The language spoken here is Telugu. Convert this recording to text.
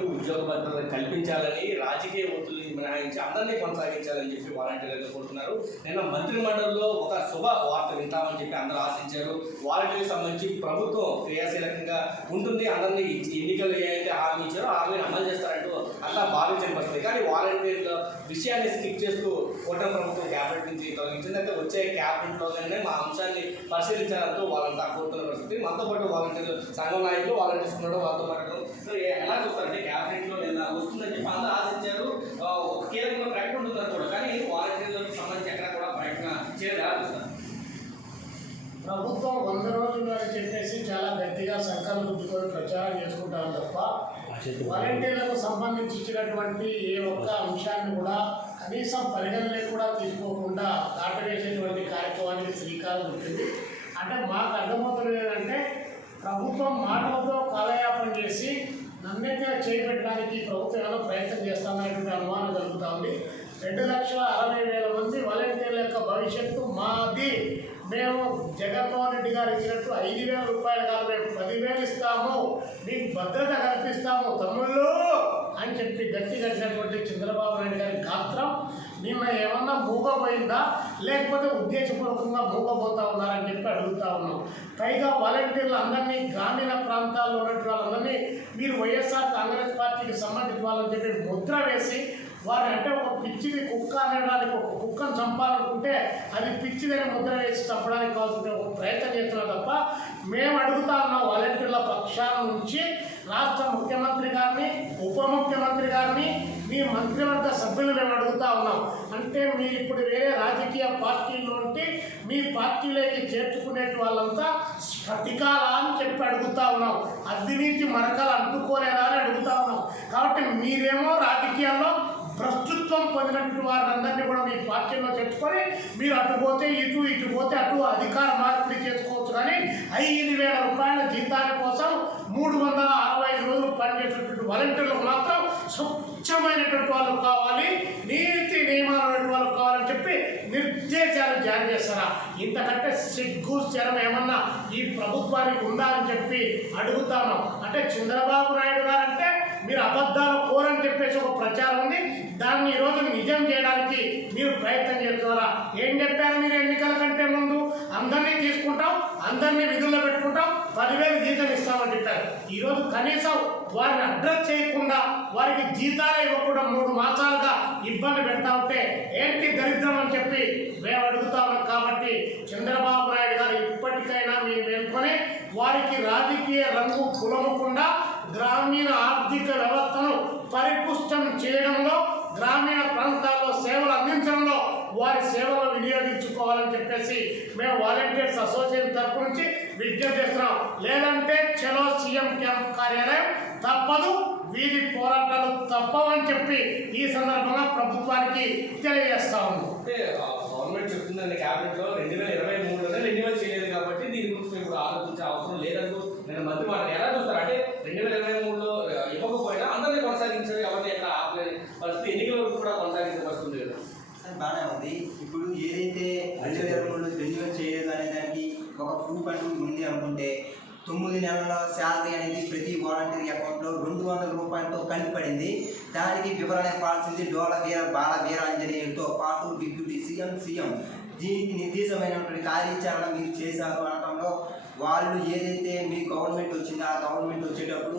వాలంటీర్లకు ఉద్యోగ భద్రత కల్పించాలని రాజకీయ ఒత్తిడిని మినహాయించి అందరినీ కొనసాగించాలని చెప్పి వాలంటీర్లు కోరుతున్నారు. నిన్న మంత్రి మండలిలో ఒక శుభ వార్త వింటామని చెప్పి అందరూ ఆశించారు. వాలంటీర్లకు సంబంధించి ప్రభుత్వం క్రియాశీలకంగా ఉంటుంది. అందరినీ ఎన్నికలు ఏవైతే హామీ ఇచ్చారో హామీని అమలు చేస్తారంటూ అట్లా భావించని పరిస్థితి. కానీ వాలంటీర్ల విషయాన్ని స్కిప్ చేస్తూ కూటమి ప్రభుత్వం క్యాబినెట్ నుంచి తొలగించింది. అయితే వచ్చే క్యాబినెట్లోనే మా అంశాన్ని పరిశీలించాలంటూ వాళ్ళంతా కోరుతున్న పరిస్థితి. మనతో పాటు వాలంటీర్లు సంఘం నాయకులు వాలంటీర్స్ ఉన్నాడు వాళ్ళతో పాటు సో ఎలా చూస్తారు క్యాబినెట్లో నిన్న వస్తుందని చెప్పి అందరూ ఆశించారు ఆ, ఒక కీలకమైన ప్రకటన ఉంటుందని కూడా కానీ వాలంటీర్లకు సంబంధించి ఎక్కడ కూడా ప్రకటన చేయలేదు ఎలా చూస్తారు ప్రభుత్వం వంద రోజులు అని చెప్పేసి చాలా గట్టిగా సంకల్ప గుర్తుకొని ప్రచారం చేసుకుంటారు తప్ప వాలంటీర్లకు సంబంధించి ఇచ్చినటువంటి ఏ ఒక్క అంశాన్ని కూడా కనీసం పరిగణలోకి కూడా తీసుకోకుండా దాటవేసేటువంటి కార్యక్రమానికి శ్రీకారం ఉంటుంది. అంటే మాకు అర్థమవుతుంది ఏంటంటే ప్రభుత్వం మాటలతో కాలయాపన చేసి నన్నెగా చేపట్టడానికి ప్రభుత్వం ఏమైనా ప్రయత్నం చేస్తామనేటువంటి అనుమానం కలుగుతా ఉంది. రెండు లక్షల అరవై వేల మంది వాలంటీర్ల యొక్క భవిష్యత్తు మాది. మేము జగన్మోహన్ రెడ్డి గారు ఇచ్చినట్టు ఐదు వేల రూపాయలు కాదు మేము పదివేలు ఇస్తాము. మీకు భద్రత కల్పిస్తాము తమ్ముళ్ళు అని చెప్పి గట్టి కట్టినటువంటి చంద్రబాబు నాయుడు గారి గాత్రం. నిన్న ఏమన్నా మూగపోయిందా? లేకపోతే ఉద్దేశపూర్వకంగా మూగపోతా ఉన్నారని చెప్పి అడుగుతా ఉన్నాం. పైగా వాలంటీర్లు అందరినీ గ్రామీణ ప్రాంతాల్లో ఉన్నటువంటి వాళ్ళందరినీ మీరు వైఎస్ఆర్ కాంగ్రెస్ పార్టీకి సంబంధించిన వాళ్ళని చెప్పి ముద్ర వేసి వారంటే ఒక పిచ్చిది కుక్క అనడానికి ఒక కుక్కను చంపాలనుకుంటే అది పిచ్చిదని ముద్ర వేసి చంపడానికి కావాల్సిన ఒక ప్రయత్నం చేస్తున్నారు తప్ప మేము అడుగుతా ఉన్నాం వాలంటీర్ల పక్షాల నుంచి రాష్ట్ర ముఖ్యమంత్రి గారిని ఉప ముఖ్యమంత్రి గారిని మీ మంత్రివర్గ సభ్యులు మేము అడుగుతా ఉన్నాం. అంటే మీరు ఇప్పుడు వేరే రాజకీయ పార్టీలోంటి ఉంటే మీ పార్టీలోకి చేర్చుకునే వాళ్ళంతా స్ఫటికాలా అని చెప్పి అడుగుతా ఉన్నాం. అవినీతి మరకలు అంటుకోలేదా అని అడుగుతా ఉన్నాం. కాబట్టి మీరేమో రాజకీయాల్లో పొందినటువంటి వారందరినీ కూడా మీ పార్టీలో తెచ్చుకొని మీరు అటు పోతే ఇటు ఇటు పోతే అటు అధికార మార్పిడి చేసుకోవచ్చు కానీ ఐదు వేల రూపాయల జీతాల కోసం మూడు వందల అరవై ఐదు రోజులు పనిచేసినటువంటి వాలంటీర్లకు మాత్రం స్వచ్ఛమైనటువంటి వాళ్ళు కావాలి నీతి నియమాలు వాళ్ళు కావాలని చెప్పి నిర్దేశాలు జారీ చేస్తారా? ఇంతకంటే సిగ్గు శరం ఏమన్నా ఈ ప్రభుత్వానికి ఉందా అని చెప్పి అడుగుతాను. అంటే చంద్రబాబు నాయుడు చెప్పేసి ఒక ప్రచారం ఉంది. దాన్ని ఈరోజు నిజం చేయడానికి మీరు ప్రయత్నం చేస్తున్నారా ఏం చెప్పారు మీరు ఎన్నికల కంటే ముందు? అందరినీ తీసుకుంటాం అందరినీ విధుల్లో పెట్టుకుంటాం పదివేలు జీతం ఇస్తామని చెప్పారు. ఈరోజు కనీసం వారిని అడ్రస్ చేయకుండా వారికి జీతాలు ఇవ్వకుండా మూడు మాసాలుగా ఇబ్బంది పెడతా ఉంటే ఏంటి దరిద్రం అని చెప్పి మేము అడుగుతా ఉన్నాం. కాబట్టి చంద్రబాబు నాయుడు గారు ఇప్పటికైనా మీరు మేల్కొని వారికి రాజకీయ రంగు పులమకుండా గ్రామీణ ఆర్థిక వ్యవస్థను పరిపుష్టం చేయడంలో గ్రామీణ ప్రాంతాల్లో సేవలు అందించడంలో వారి సేవలు వినియోగించుకోవాలని చెప్పేసి మేము వాలంటీర్స్ అసోసియేషన్ తరపు నుంచి విజ్ఞప్తి చేస్తున్నాం. లేదంటే చలో సీఎం క్యాంప్ కార్యాలయం తప్పదు వీధి పోరాటాలు తప్పవని చెప్పి ఈ సందర్భంగా ప్రభుత్వానికి తెలియజేస్తా ఉంది గవర్నమెంట్ చెప్తుందండి క్యాబినెట్లో రెండు వేల ఇరవై మూడులోనే రెన్యువల్ చేయలేదు కాబట్టి దీని గురించి ఇప్పుడు ఆలోచించే అవసరం లేదంటూ నేను మంత్రి మాట ఎలా చూస్తారు అంటే రెండు వేల ఇరవై మూడులో ఆ, ఇవ్వకపోయినా అందరినీ కొనసాగించారు ఎవరిని ఎక్కడ ఆపలేని పరిస్థితి ఎన్నికల వరకు కూడా కొనసాగించే పరిస్థితి ఉంది కదా సార్ బాగానే ఉంది. ఇప్పుడు ఏదైతే రెండు వేల మూడు రెన్యువల్ చేయదు అనే దానికి ఒక ప్రూఫ్ అంటూ ఉంది అనుకుంటే తొమ్మిది నెలల శాలరీ అనేది ప్రతి వాలంటీర్ అకౌంట్లో రెండు వందల రూపాయలతో కనిపడింది. దానికి వివరణ ఇవ్వాల్సింది డోల వీర బాల వీరాంజనేయులతో పాటు డిప్యూటీ సీఎం సీఎం. దీనికి నిర్దేశమైనటువంటి కార్యాచరణ మీరు చేశారు అనడంలో వాళ్ళు ఏదైతే మీ గవర్నమెంట్ వచ్చిందో ఆ గవర్నమెంట్ వచ్చేటప్పుడు